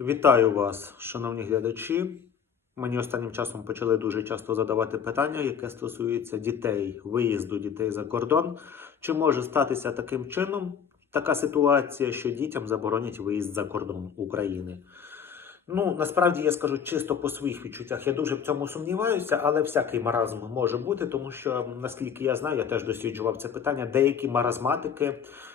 Вітаю вас, шановні глядачі. Мені останнім часом почали дуже часто задавати питання, яке стосується дітей, виїзду дітей за кордон. Чи може статися таким чином така ситуація, що дітям заборонять виїзд за кордон України? Ну, насправді я скажу чисто по своїх відчуттях. Я дуже в цьому сумніваюся, але всякий маразм може бути, тому що, наскільки я знаю, я теж досліджував це питання. Деякі маразматики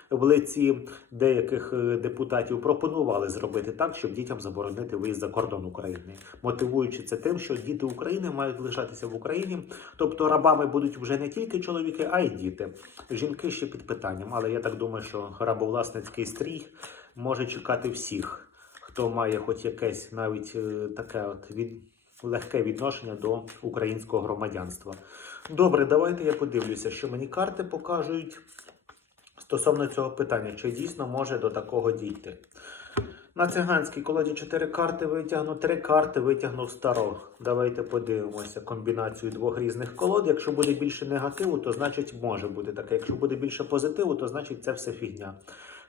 в лиці деяких е, депутатів пропонували зробити так, щоб дітям заборонити виїзд за кордон України, мотивуючи це тим, що діти України мають лишатися в Україні. Тобто рабами будуть вже не тільки чоловіки, а й діти. Жінки ще під питанням. Але я так думаю, що рабовласницький стрій може чекати всіх хто має хоч якесь навіть е, таке от від легке відношення до українського громадянства. Добре, давайте я подивлюся, що мені карти покажуть стосовно цього питання, чи дійсно може до такого дійти. На циганській колоді 4 карти витягну, 3 карти витягнув старо. Давайте подивимося комбінацію двох різних колод. Якщо буде більше негативу, то значить може бути таке. Якщо буде більше позитиву, то значить це все фігня.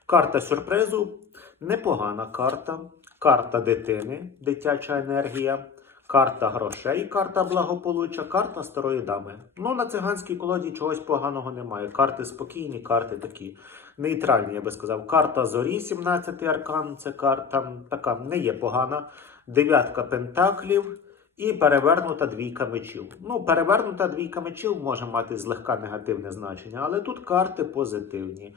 Карта сюрпризу непогана карта. Карта дитини, дитяча енергія, карта грошей, карта благополуччя, карта старої дами. Ну, на циганській колоді чогось поганого немає. Карти спокійні, карти такі нейтральні, я би сказав. Карта зорі, 17 аркан. Це карта така не є погана. Дев'ятка пентаклів. І перевернута двійка мечів. Ну, перевернута двійка мечів може мати злегка негативне значення, але тут карти позитивні.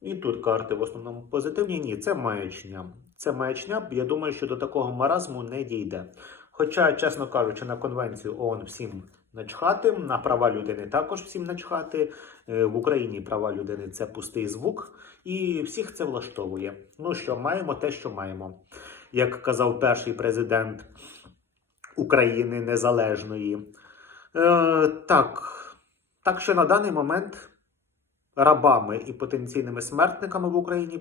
І тут карти в основному позитивні. Ні, це маячня. Це маячня. Я думаю, що до такого маразму не дійде. Хоча, чесно кажучи, на конвенцію ООН всім начхати, на права людини також всім начхати. Е, В Україні права людини це пустий звук, і всіх це влаштовує. Ну що, маємо те, що маємо. Як казав перший президент України Незалежної. Е, так, так що на даний момент рабами і потенційними смертниками в Україні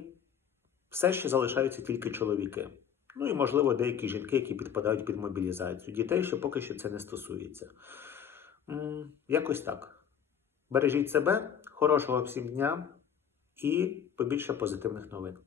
все ще залишаються тільки чоловіки. Ну і, можливо, деякі жінки, які підпадають під мобілізацію. Дітей ще поки що це не стосується. М, Якось так. Бережіть себе, хорошого всім дня і побільше позитивних новин.